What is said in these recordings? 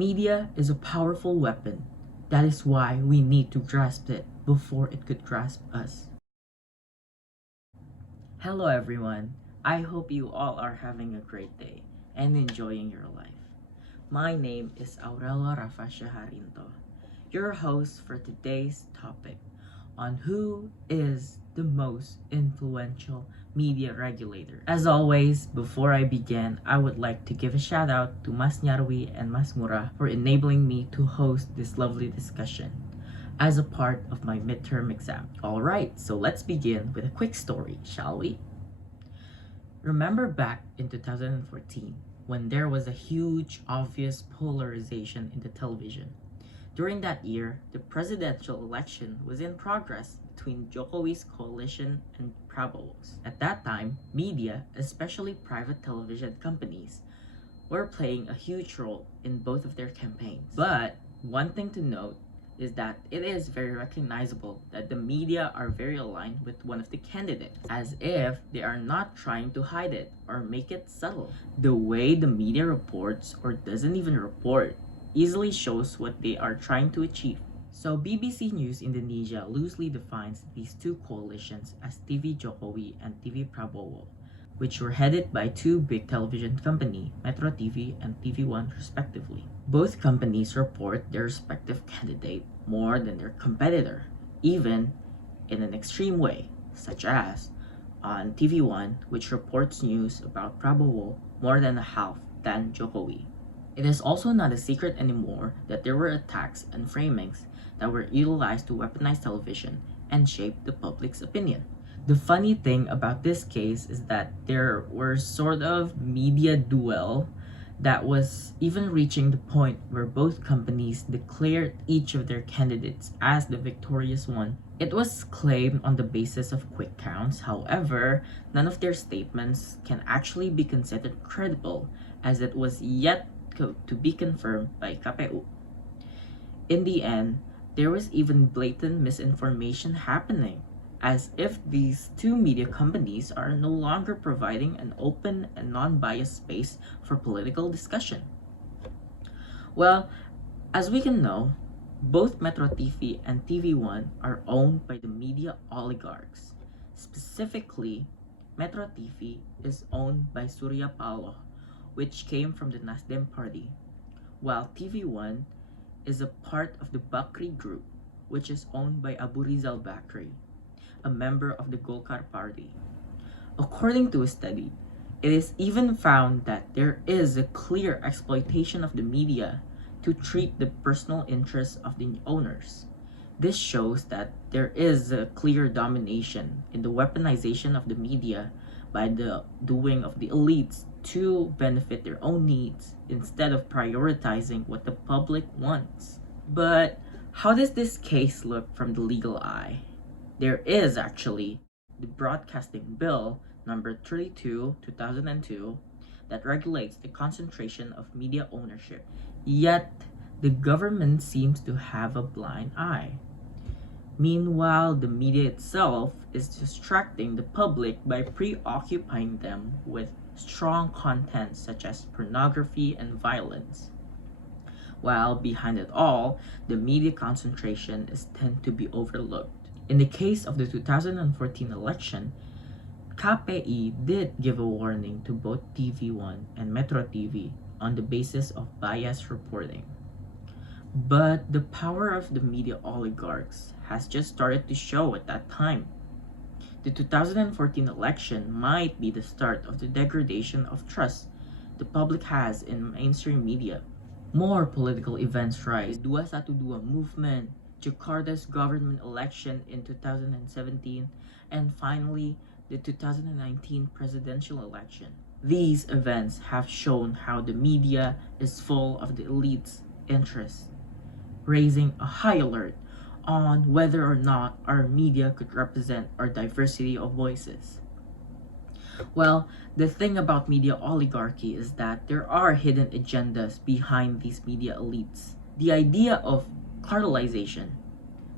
Media is a powerful weapon. That is why we need to grasp it before it could grasp us. Hello everyone. I hope you all are having a great day and enjoying your life. My name is Aurelio Rafa Shaharinto, your host for today's topic on who is the most influential media regulator. As always, before I begin, I would like to give a shout out to Mas Nyarwi and Mas Ngurah for enabling me to host this lovely discussion as a part of my midterm exam. Alright, so let's begin with a quick story, shall we? Remember back in 2014 when there was a huge, obvious polarization in the television. During that year, the presidential election was in progress between Jokowi's coalition and Prabowo's. At that time, media, especially private television companies, were playing a huge role in both of their campaigns. But one thing to note is that it is very recognizable that the media are very aligned with one of the candidates, as if they are not trying to hide it or make it subtle. The way the media reports or doesn't even report easily shows what they are trying to achieve. So BBC News Indonesia loosely defines these two coalitions as TV Jokowi and TV Prabowo, which were headed by two big television companies, Metro TV and TV One respectively. Both companies report their respective candidate more than their competitor, even in an extreme way, such as on TV One, which reports news about Prabowo more than a half than Jokowi. It is also not a secret anymore that there were attacks and framings that were utilized to weaponize television and shape the public's opinion. The funny thing about this case is that there were sort of media duel that was even reaching the point where both companies declared each of their candidates as the victorious one. It was claimed on the basis of quick counts, however, none of their statements can actually be considered credible as it was yet to be confirmed by KPU. In the end, there was even blatant misinformation happening, as if these two media companies are no longer providing an open and non-biased space for political discussion. Well, as we can know, both Metro TV and TV One are owned by the media oligarchs. Specifically, Metro TV is owned by Surya Paloh, which came from the Nasdem party, while TV One is a part of the Bakri Group, which is owned by Abu Rizal Bakri, a member of the Golkar party. According to a study, it is even found that there is a clear exploitation of the media to treat the personal interests of the owners. This shows that there is a clear domination in the weaponization of the media by the doing of the elites to benefit their own needs instead of prioritizing what the public wants. But how does this case look from the legal eye? There is actually the Broadcasting Bill number 32, 2002 that regulates the concentration of media ownership. Yet, the government seems to have a blind eye. Meanwhile, the media itself is distracting the public by preoccupying them with strong content such as pornography and violence. While behind it all, the media concentration is tend to be overlooked. In the case of the 2014 election, KPI did give a warning to both TV One and Metro TV on the basis of biased reporting. But the power of the media oligarchs has just started to show at that time. The 2014 election might be the start of the degradation of trust the public has in mainstream media. More political events rise: the 212 movement, Jakarta's government election in 2017, and finally, the 2019 presidential election. These events have shown how the media is full of the elite's interests, raising a high alert on whether or not our media could represent our diversity of voices. Well, the thing about media oligarchy is that there are hidden agendas behind these media elites. The idea of cartelization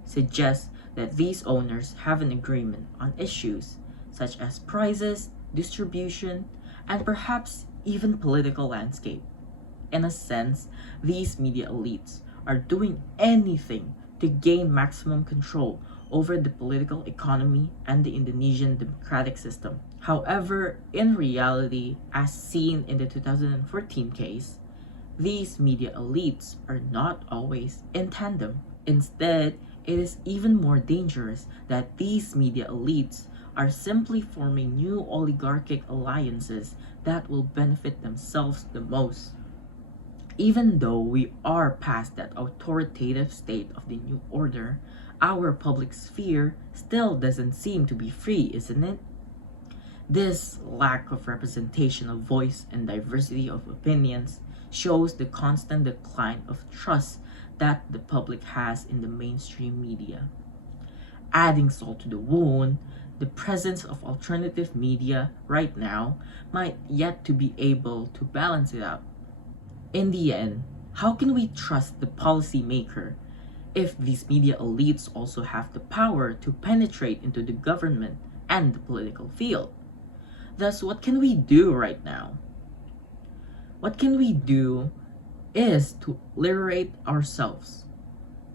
suggests that these owners have an agreement on issues such as prices, distribution, and perhaps even political landscape. In a sense, these media elites are doing anything to gain maximum control over the political economy and the Indonesian democratic system. However, in reality, as seen in the 2014 case, these media elites are not always in tandem. Instead, it is even more dangerous that these media elites are simply forming new oligarchic alliances that will benefit themselves the most. Even though we are past that authoritative state of the new order, our public sphere still doesn't seem to be free, isn't it? This lack of representation of voice and diversity of opinions shows the constant decline of trust that the public has in the mainstream media. Adding salt to the wound, the presence of alternative media right now might yet to be able to balance it out. In the end, how can we trust the policymaker if these media elites also have the power to penetrate into the government and the political field? Thus, what can we do right now? What can we do is to liberate ourselves,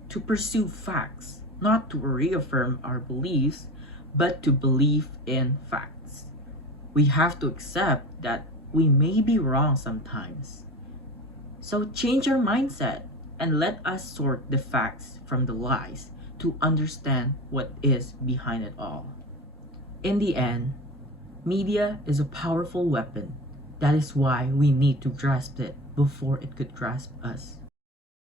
to pursue facts, not to reaffirm our beliefs, but to believe in facts. We have to accept that we may be wrong sometimes. So change our mindset and let us sort the facts from the lies to understand what is behind it all. In the end, media is a powerful weapon. That is why we need to grasp it before it could grasp us.